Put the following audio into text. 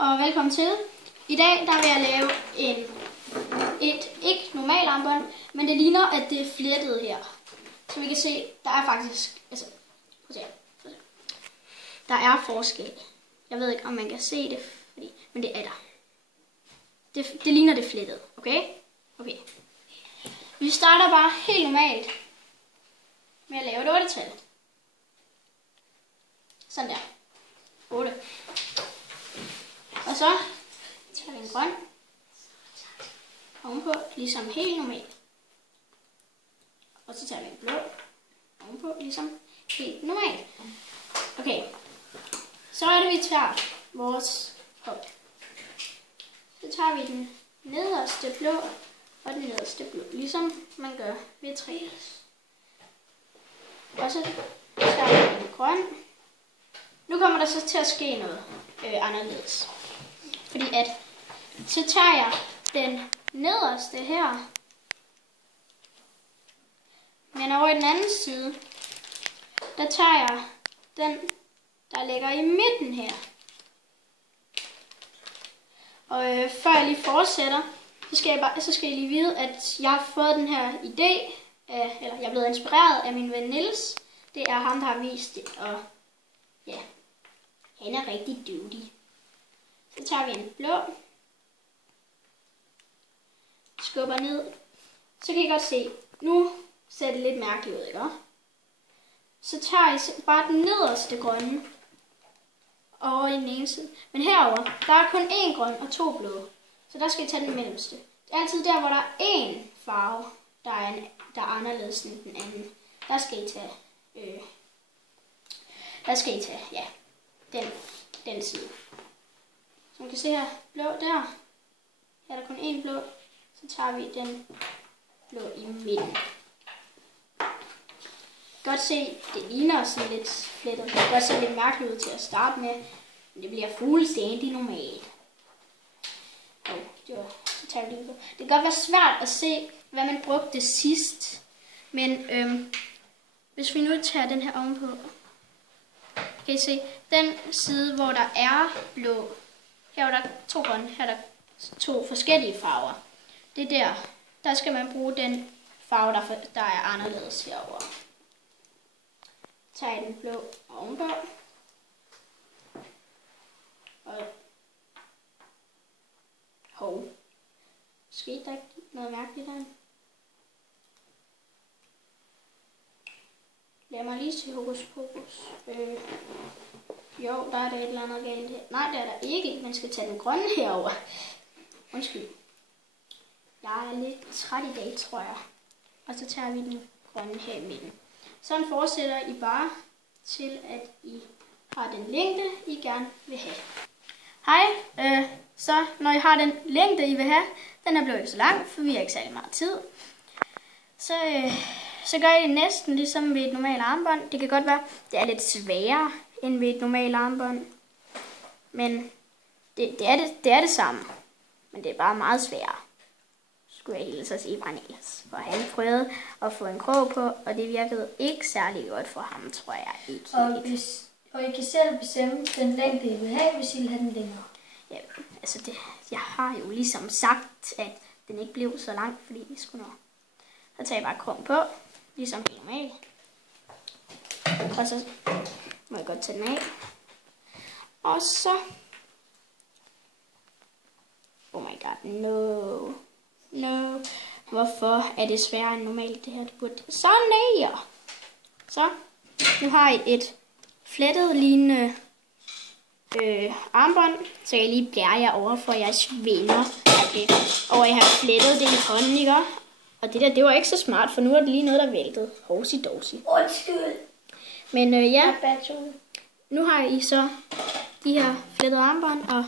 og velkommen til. I dag der vil jeg lave et ikke normalt armbånd, men det ligner, at det er flettet her. Så vi kan se, der er faktisk, altså, prøv at se. Der er forskel. Jeg ved ikke, om man kan se det, men det er der. Det ligner det flettet, okay? Okay. Vi starter bare helt normalt med at lave et 8-tal. Sådan der. 8. Og så tager vi en grøn ovenpå, ligesom helt normalt. Og så tager vi en blå ovenpå, ligesom helt normalt. Okay. Så er det, vi tager vores hop. Så tager vi den nederste blå og den nederste blå, ligesom man gør ved 3. Og så tager vi en grøn. Nu kommer der så til at ske noget anderledes. Fordi at, så tager jeg den nederste her, men over i den anden side, der tager jeg den, der ligger i midten her. Og før jeg lige fortsætter, så skal I lige vide, at jeg har fået den her idé, eller jeg er blevet inspireret af min ven Niels. Det er ham, der har vist det, og ja, han er rigtig dygtig. Så tager vi en blå, skubber ned, så kan I godt se, nu ser det lidt mærkeligt ud, ikke? Så tager I bare den nederste grønne over i den ene side. Men herover der er kun én grøn og 2 blå, så der skal I tage den mellemste. Det er altid der, hvor der er én farve, der er anderledes end den anden. Der skal I tage, ja, den side. Som man kan se her, blå der. Her er der kun én blå. Så tager vi den blå i midten. Godt se, det ligner sådan lidt flettet. Det kan godt se lidt mærkeligt ud til at starte med. Men det bliver fuldstændig normalt. Det kan godt være svært at se, hvad man brugte sidst. Men hvis vi nu tager den her ovenpå, kan I se, den side, hvor der er blå, her er der 2 grønne, her er der 2 forskellige farver. Det er der skal man bruge den farve, der er anderledes herover. Tag den blå ovenpå. Og skete der ikke noget mærkeligt derinde? Lad mig lige se hokus pokus. Jo, der er der et eller andet galt her. Nej, det er der ikke. Man skal tage den grønne herover. Undskyld. Jeg er lidt træt i dag, tror jeg. Og så tager vi den grønne her i midten. Sådan fortsætter I bare til, at I har den længde, I gerne vil have. Hej, så når I har den længde, I vil have, den er blevet så lang, for vi har ikke særlig meget tid. Så gør I det næsten ligesom ved et normalt armbånd. Det kan godt være, det er lidt sværere end ved et normalt armbånd. Men det er det samme. Men det er bare meget sværere. Skulle jeg hilse at sige fra Niels. For han prøvede at få en krog på, og det virkede ikke særlig godt for ham, tror jeg ikke. Og I kan selv bestemme den længde, I vil have, hvis I vil have den længere. Ja, altså jeg har jo ligesom sagt, at den ikke blev så lang, fordi vi skulle nå. Så tager jeg bare krogen på, ligesom helt normalt. Og så må jeg godt tage den af. Og så... Oh my god, no. Hvorfor er det sværere end normalt, det her? Det burde... Sådan der. Så, nu har I et flettet lignende armbånd, så jeg lige blærer jer over for jeres venner. Og jeg har flettet det i hånden, ikke? Og det der, det var ikke så smart, for nu er det lige noget, der væltede. Hovsi-dovsi. Undskyld. Men ja, nu har I så de her flettede armbånd, og